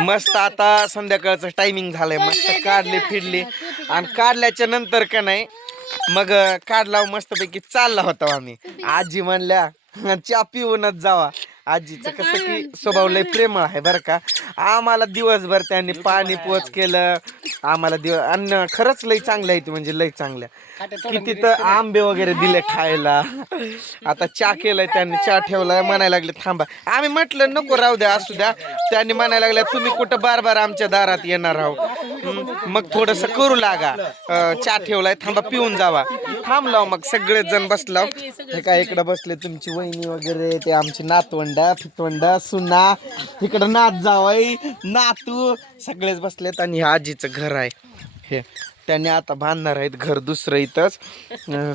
मस्त आता संध्याकाळचं टायमिंग झालंय. मस्त काढली फिरली. आणि काढल्याच्या नंतर का नाही मग काढला मस्तपैकी चालला होता आम्ही. आजी म्हणल्या चहा पिऊनच जावा. आजीचं कसं की स्वभाव लय प्रेमळ आहे बरं का. आम्हाला दिवसभर त्यांनी पाणी पोच केलं आम्हाला दिवस अन्न खरंच लय चांगलं आहे ते म्हणजे लय चांगल्या. की तिथं आंबे वगैरे दिले खायला. आता चहा केलाय त्यांनी चहा ठेवलाय म्हणायला लागले थांबा. आम्ही म्हटलं नको राहू द्या असू द्या. त्यांनी म्हणायला लागल्या तुम्ही कुठं बार बार आमच्या दारात येणार आहो मग थोडस करू लागा. चहा ठेवलाय थांबा पिऊन जावा. थांबलाव मग सगळेच जण बसलाव. हे काय इकडं बसले तुमची वहिनी वगैरे ते आमची नातवंडा फितवंडा सुना इकडं नात जावाई नातू सगळेच बसलेत आणि हे आजीचं घर आहे. हे त्यांनी आता बांधणार आहेत घर दुसरं इथंच.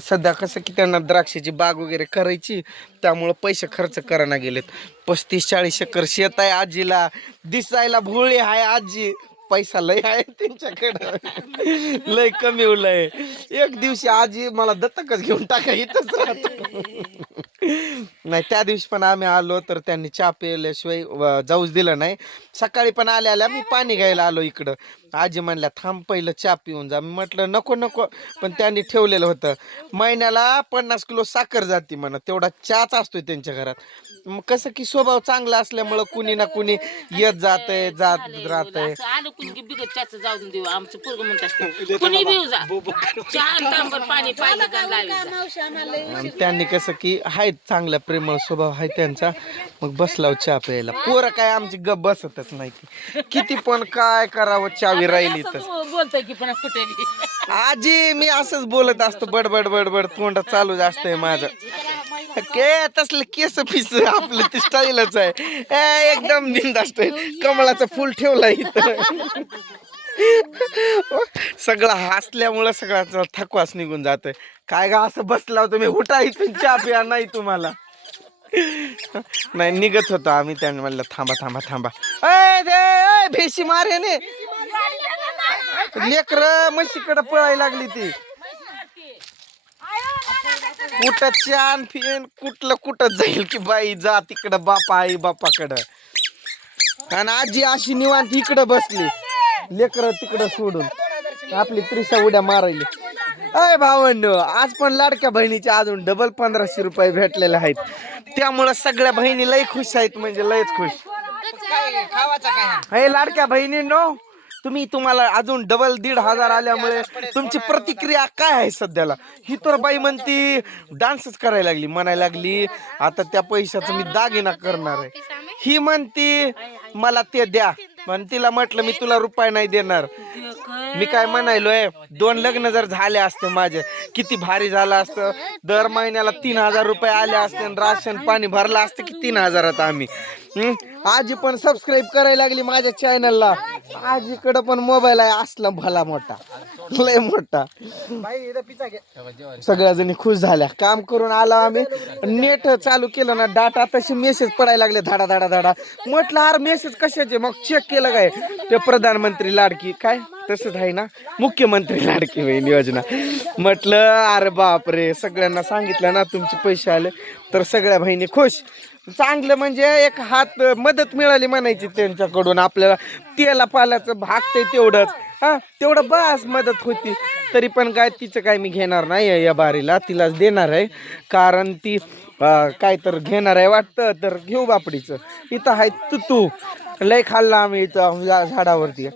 सध्या कसं की त्यांना द्राक्षाची बाग वगैरे करायची त्यामुळं पैसे खर्च करायला गेलेत. पस्तीस चाळीस एकर शेत आहे आजीला. दिसायला भोळी आहे आजी. पैसा लय आहे त्यांच्याकडं. लय कमी उलय. एक दिवशी आजी मला दत्तकच घेऊन टाका इथंच राहतो. नाही त्या दिवशी पण आम्ही आलो तर त्यांनी चहा प्यायल्याशिवाय व- जाऊच दिलं नाही. सकाळी पण आल्या आल्या मी पाणी घ्यायला आलो इकडं. आजी म्हणल्या थांब पहिलं चहा पिऊन जा. मी म्हटलं नको नको. पण त्यांनी ठेवलेलं होतं. महिन्याला पन्नास किलो साखर जाते म्हणा तेवढा चहाच असतोय त्यांच्या घरात. मग कसं की स्वभाव चांगला असल्यामुळं कुणी ना कुणी येत जात राहतंय. असं आलं कुणी की बिगत चहाचं जाऊन देऊ आमचं पोरग म्हणत असते कुणी बिऊ जा. चहा तांबर पाणी पाहिजे का लावी जा. आणि त्यांनी कसं की आहेत चांगल्या प्रेमळ स्वभाव आहे त्यांचा. मग बसलाव चहा प्यायला. पोरं काय आमची गप बसतच नाही. किती पण काय करावं चावी राहिली तर. बोलतोय की पण कुठे बी. आजी मी असंच बोलत असतो बडबड बडबड तोंड चालू असतंय माझं. के तसलं केस पिस आपलं ते स्टाईलच आहे. ए, एकदम निंद असतोय कमळाचं फुल ठेवलंय इथं. सगळं हसल्यामुळं सगळा थकवास निघून जातोय. काय गा असं बसला तुम्ही उठा इथून चहा पिया नाही तुम्हाला. नाही निघत होतो आम्ही त्यांनी म्हणलं थांबा थांबा थांबा. अय भेशी मारे ने लेकर म्हशीकडे पळायला लागली ती. कुठं चान फिन कुठलं कुठं जाईल की बाई जा तिकडं बापा आई बापाकडं. आणि आजी अशी निवांत इकडं बसली. लेकर तिकडं सोडून. आपली त्रिशा उड्या मारायली. अय भावन आज पण लाडक्या बहिणीचे अजून डबल पंधराशे रुपये भेटलेले आहेत. त्यामुळं सगळ्या बहिणी लय खुश आहेत म्हणजे लयच खुश. हे लाडक्या बहिणी नो तुम्ही तुम्हाला अजून डबल दीड हजार आल्यामुळे तुमची प्रतिक्रिया काय आहे सध्याला? ही तर बाई म्हणती डान्सच करायला लागली म्हणायला लागली आता त्या पैशाचं मी दागिना करणार आहे. ही म्हणती मला ते द्या. पण तिला म्हटलं मी तुला रुपये नाही देणार. मी काय म्हणायलोय दोन लग्न जर झाले असते माझे किती भारी झालं असतं. दर महिन्याला तीन हजार रुपये आले असते आणि राशन पाणी भरलं असतं की तीन हजारात आम्ही. हम्म आजी पण सबस्क्राईब करायला लागली माझ्या चॅनलला आजीकडं पण मोबाईल आहे असला भला मोठा. लय मोठा. सगळ्या जणी खुश झाल्या. काम करून आला आम्ही. नेट चालू केलं ना डाटा तसे मेसेज पडायला लागले धाडा धाडा धाडा. म्हटलं अरे मेसेज कशाचे? मग चेक केलं काय? ते प्रधानमंत्री लाडकी काय? तसंच आहे ना? मुख्यमंत्री लाडकी बहीण योजना. म्हटलं अरे बापरे सगळ्यांना सांगितलं ना तुमचे पैसे आले. तर सगळ्या बहिणी खुश. चांगलं म्हणजे एक हात मदत मिळाली म्हणायची त्यांच्याकडून. आपल्याला तेला पाल्याचं भागते तेवढंच. हा तेवढं बस मदत होती. तरी पण काय तिचं काय मी घेणार नाही या बारीला. तिलाच देणार आहे. कारण ती काय तर घेणार आहे वाटतं तर घेऊ बापडीचं. इथं आहे तू तू. लय खाल्ला आम्ही इथं झाडावरती.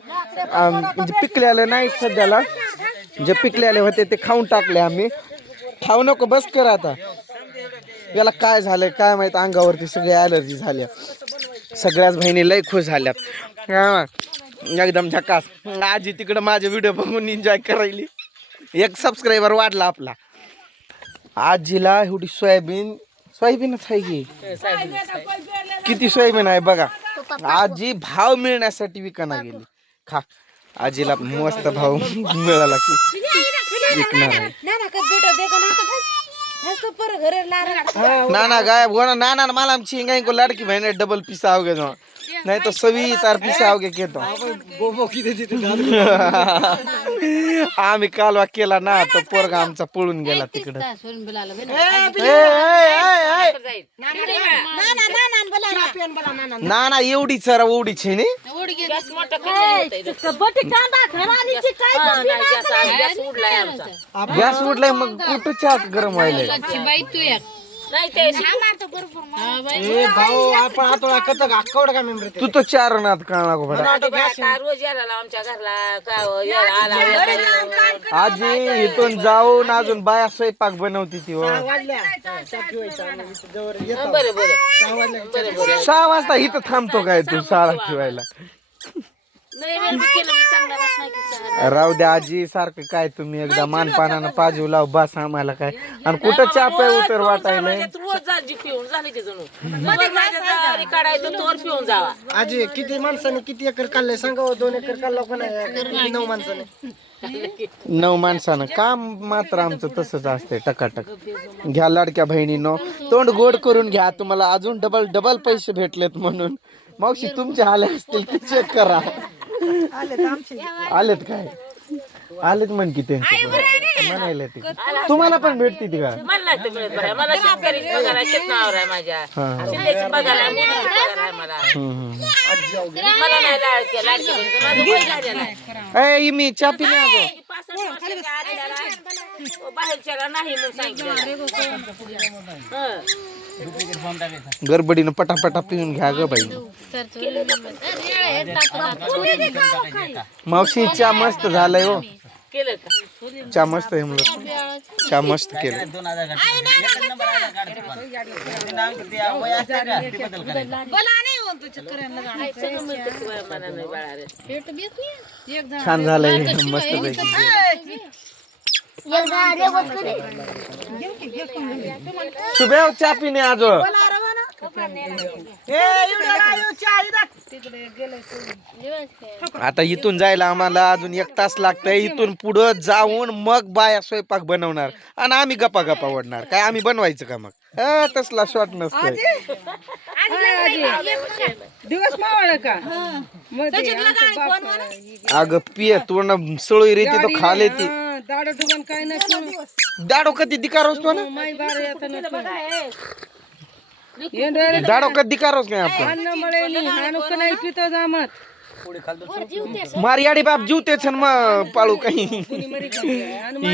म्हणजे पिकलेलं नाही सध्याला. जे पिकलेले होते ते खाऊन टाकले आम्ही. खाऊ नको बस कर आता. याला काय झालंय काय माहीत? अंगावरती सगळ्या ॲलर्जी झाल्या. सगळ्याच बहिणी लय खुश झाल्यात. हा, एकदम झकास. आजी तिकडं माझे व्हिडिओ बघून एन्जॉय करायली. एक सबस्क्रायबर वाढला आपला. आजीला एवढी सोयाबीन सोयाबीनच आहे की? किती सोयाबीन आहे बघा. आजी भाव मिळण्यासाठी विकाना गेली. खा. आजीला मस्त भाव मिळाला की. विकणार आहे. ना ना गायब हो ना ना मला आमची हिंगा को लड़की बहन डबल पीसा आओगे जो नहीं तो सभी तार पीसा आओगे के तो आम्ही कालवा केला ना तो पोरगा आमचा पळून गेला तिकडं. ए, ए, ए, ए. ना ना जरा एवढीच आहे नी गॅस उडलाय उडलाय मग कुठं चहा गरम व्हायलाय? नाही ते ए भाऊ आपण का मेंबर तू? तो चार नात काळा आता रोज यायला आमच्या घरला. का हो, यायला आला आजी इथून जाऊन अजून बाया स्वयंपाक बनवती ती हो. बरं बरं. सहा वाजल्या बरं बरं. सहा वाजता इथं थांबतो काय तू शाळा ठेवायला? राहू द्या आजी सारखं काय तुम्ही एकदा मानपानानं पाजू लाव बस आम्हाला काय. आणि कुठं चहा पे उतर वाटायला? रोज जा जी पिऊन झाले की जणू. जरी काढायचं तोर पिऊन जावा. आजी किती माणसाने किती एकर काढलंय सांगा हो, दोन एकर काढला किती नऊ माणसाने? नऊ माणसानं. काम मात्र आमचं तसंच असते टकाटक. घ्या लाडक्या बहिणीनो तोंड गोड करून घ्या. तुम्हाला अजून डबल डबल पैसे भेटलेत म्हणून. मावशी तुमचे आले असतील की चेक करा. आलेत काय? आलेत म्हण की पण. म्हणायला ते. तुम्हाला पण भेटते ती का? मला नाही ते मिळत बरं. मला शेतकरी पगार आहे शेतनावर आहे माझ्या. शिंदेची पगार आहे मोदीची पगार आहे मला. हम्म, हम्म. मला नाही लाडके लाडके बहिणीचं माझं वय झालेलं आहे. ए मी पिणे अगं. पासष्ट वर्षाच्या. बाहेरच्याला नाही म्हणून सांगितलं हं. गडबडीनं पटापटा पिऊन घ्या ग बाई. मावशी चहा मस्त झालाय हो. केलं का चहा मस्त आहे म्हणलं. चहा मस्त केलं मला. छान झालंय मस्त पैकी. सुबेव चहा पिणे आज. आता इथून जायला आम्हाला अजून एक तास लागतंय. इथून पुढं जाऊन मग बाया स्वयंपाक बनवणार. आणि आम्ही गप्पा गप्पा ओढणार. काय आम्ही बनवायचं का मग? अं, तसला शॉट नसतोय. दिवस मावळ का? मग ते आमचं बाप, अगं पिय तोंड सळोई रेती तो खाले ती हा, दाडं काय कधी दिकारोस तो ना माई बार येत नसतो दाडो कधी दिकारोस नाही आपण? अन्न मळेली हानुक नाही पितो जामत मार याडी बाप जीवते छन मग पाळू काही.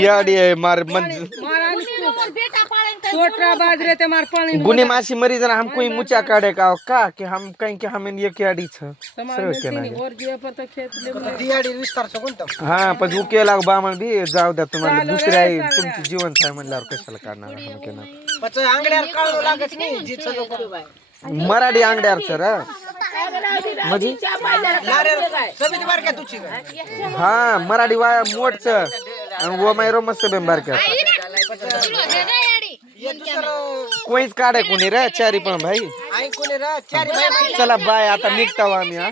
याडी आहे मार आणतो सोटरा बाजरे ते मार पाणी गुने मासी मरी जरा हम कोई मुचा काढे का का? कि हम कहीं के हम एक याडी छ. सरळ केला वर जे पण खेतले दियाडी विस्तारचं कोणतं? हा पण उ केला बामण बी जाऊ द्या तुम्हाला. दुसरी आहे तुमची जीवन आहे म्हणल्यावर कशाला काढणार हम केलं पच अंगड्यावर काढू लागत नाही जी सगळं मराठी अंगड्यार सर म्हणजे? समिती तुझी? हा मराठी वाया मोठच. आणि वो मायरो मस्त दुसरं कोणीच काढे कोणी रे? चारी पण भाई. चला बाय आता निघताव आम्ही हा.